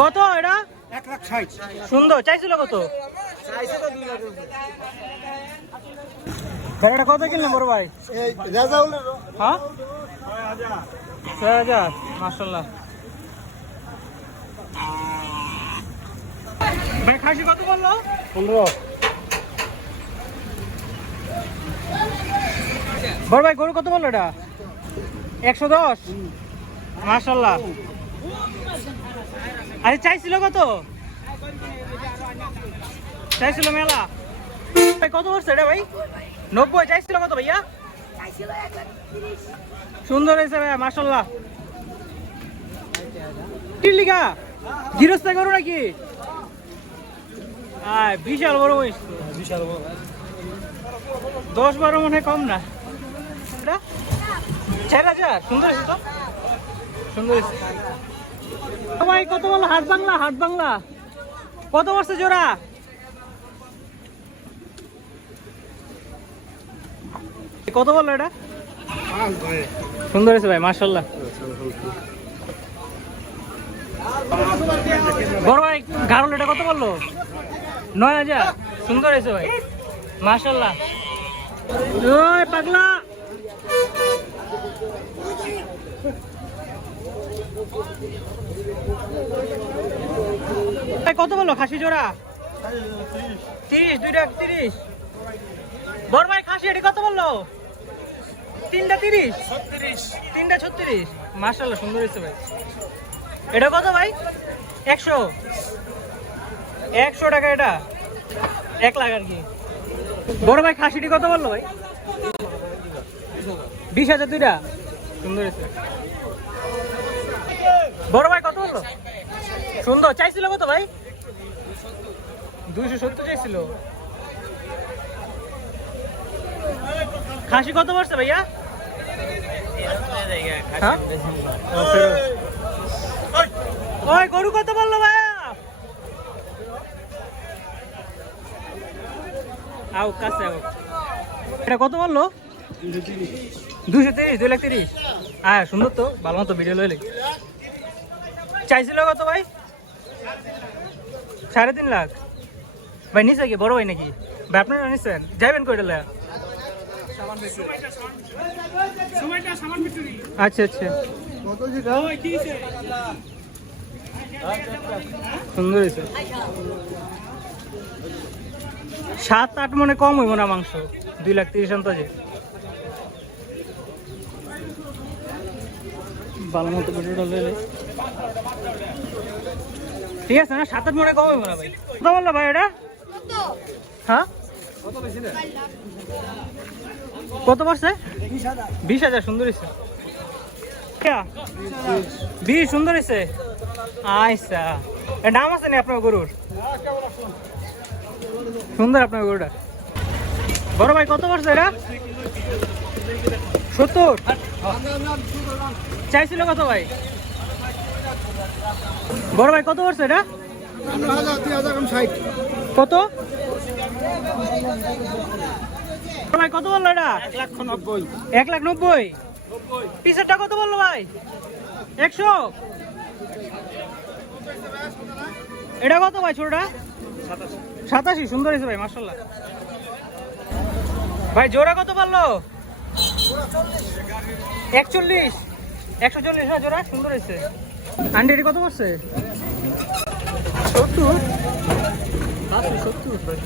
কত এটা? এক লাখ ষাট। সুন্দর চাইছিল কত? এটা কত কিনলেন বড় ভাই? হ্যাঁ? ছয় হাজার মাসাল্লাহ ভাই খাসি কত বলল? পনেরো। বড় ভাই গরু কত বলল এটা? একশো দশ? মাসাল্লাহ আরে চাইছিল কত? চাইছিল মেলা। ভাই, কত বলছে এটা ভাই? নব্বই, চাইছিল কত ভাইয়া? সুন্দর হয়েছে ভাইয়া মাসাল্লাহ লিগা গৃহস্থ করো নাকি? আয়, বিশাল বড় বয়স বিশাল দশ বারো মনে কম না। এটা? চার হাজার, সুন্দর হয়েছে তো? সুন্দর হয়েছে। ভাই কত বলো, হাট বাংলা হাট বাংলা। কত বছর জোড়া? কত বলল এটা? সুন্দর হয়েছে ভাই মার্শাল্লাহ বড় ভাই, গারল, এটা কত বলল? নয় হাজার। সুন্দর হয়েছে ভাই মার্শাল্লাহ পাগলা। কত বলল খাসি জোড়া? তিরিশ দুইটা তিরিশ বড় ভাই খাসি এটি কত বলল? তিনটা তিরিশ? তিনটা ছত্রিশ। মার্শাল্লাহ সুন্দর হয়েছে ভাই। এটা কত ভাই? একশো। একশো টাকা এটা। এক লাখ আর কি। বড় ভাই খাসিটি কত বলল ভাই? বিশ হাজার দুইটা। সুন্দর হয়েছে। বড় ভাই কত বলল? সুন্দর। চাইছিল কত ভাই? দুইশো সত্তর চাইছিল। খাসি কত পড়ছে ভাইয়া? হ্যাঁ? ওই, গরু কত বলল ভাইয়া? আও কাছে এটা কত বলল? দুশো তিরিশ, দুই লাখ তিরিশ। হ্যাঁ সুন্দর তো, ভালো মতো ভিডিও লইলে। চাইছিল কত ভাই? সাড়ে তিন লাখ। ভাই নিছে কি বড় ভাই নাকি? ভাই, আপনারা নিচ্ছেন যাবেন কইটা আচ্ছা আচ্ছা। সুন্দর হয়েছে সাত আট মনে কম হইব না মাংস? দুই লাখ তিরিশ অন্তজে ভালো ঠিক আছে না? সাত আট মনে কম হইব না ভাই? বলল ভাই এটা হ্যাঁ? কত পড়ছে বিশ হাজার, সুন্দর হয়েছে। বিশ, সুন্দর হয়েছে। আচ্ছা। নাম আছে না আপনার গরুর? সুন্দর আপনার গরুটা। বড় ভাই, কত পড়ছে এটা? সত্তর? চাইছিল কত ভাই? বড় ভাই, কত পড়ছে এটা? কত? ভাই, কত বলল এটা? এক লাখ নব্বই। পিসেরটা কত বলল ভাই? একশো? এটা কত ভাই, ছোটটা? সাতাশি, সুন্দর হয়েছে ভাই মার্শাল্লাহ ভাই, জোড়া কত বলল? একচল্লিশ। একশো চল্লিশ না জোড়া, সুন্দর হয়েছে। এটি কত পড়ছে সত্তর সত্তর ভাই